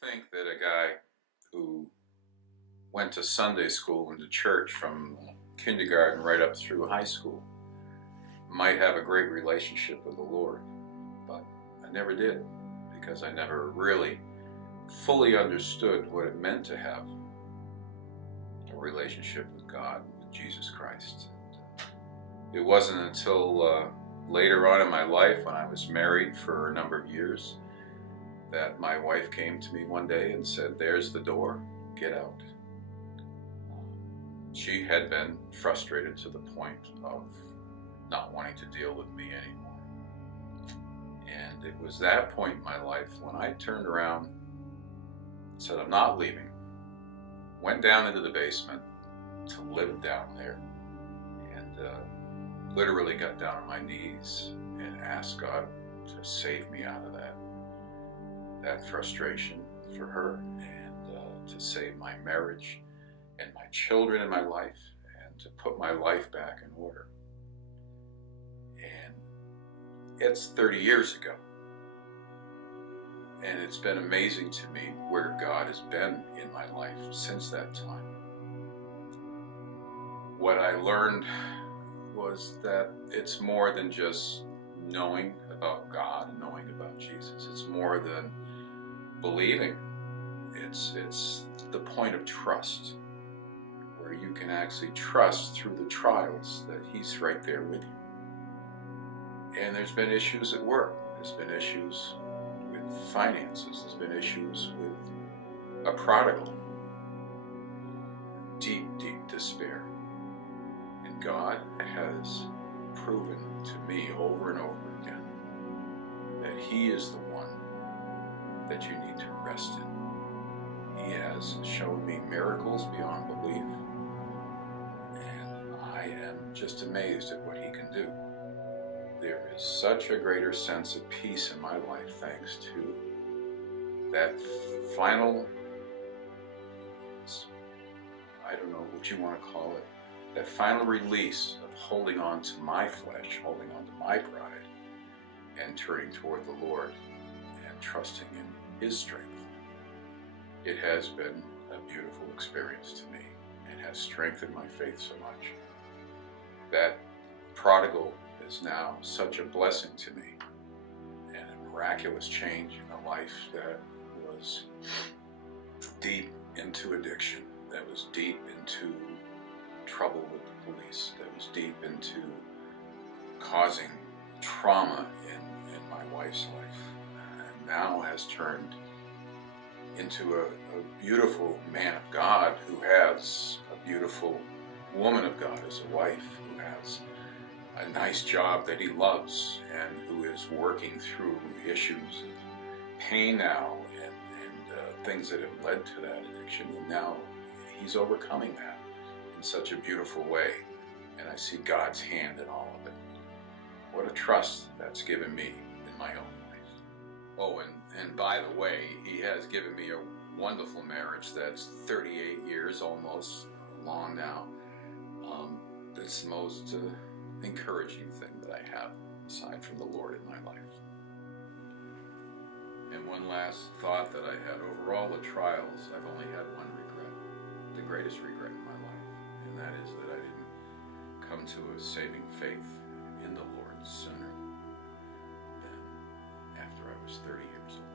think that a guy who went to Sunday school and to church from kindergarten right up through high school might have a great relationship with the Lord, but I never did, because I never really fully understood what it meant to have a relationship with God, with Jesus Christ. It wasn't until later on in my life, when I was married for a number of years, that my wife came to me one day and said, "There's the door, get out." She had been frustrated to the point of not wanting to deal with me anymore. And it was that point in my life when I turned around and said, "I'm not leaving." Went down into the basement to live down there, and literally got down on my knees and asked God to save me out of that frustration for her, and to save my marriage and my children in my life, and to put my life back in order. And it's 30 years ago, and it's been amazing to me where God has been in my life since that time. What I learned was that it's more than just knowing about God and knowing about Jesus. It's more than believing. It's the point of trust, where you can actually trust through the trials that He's right there with you. And there's been issues at work. There's been issues with finances. There's been issues with a prodigal. Deep, deep despair. And God has proven to me over and over again that He is the one that you need to rest in. He has shown me miracles beyond belief, and I am just amazed at what He can do. There is such a greater sense of peace in my life thanks to that final, I don't know what you want to call it, that final release of holding on to my flesh, holding on to my pride, and turning toward the Lord and trusting in His strength. It has been a beautiful experience to me, and has strengthened my faith so much. That prodigal is now such a blessing to me, and a miraculous change in a life that was deep into addiction, that was deep into trouble with the police, that was deep into causing trauma in my wife's life, and now has turned into a beautiful man of God who has a beautiful woman of God as a wife, who has a nice job that he loves, and who is working through issues of pain now, and things that have led to that addiction, and now he's overcoming that in such a beautiful way, and I see God's hand in all of it. What a trust that's given me in my own life. Oh, and by the way, He has given me a wonderful marriage that's 38 years almost long now. That's the most encouraging thing that I have, aside from the Lord in my life. And one last thought that I had: over all the trials, I've only had one regret, the greatest regret in my life, and that is that I didn't come to a saving faith in the Lord sooner than after I was 30 years old.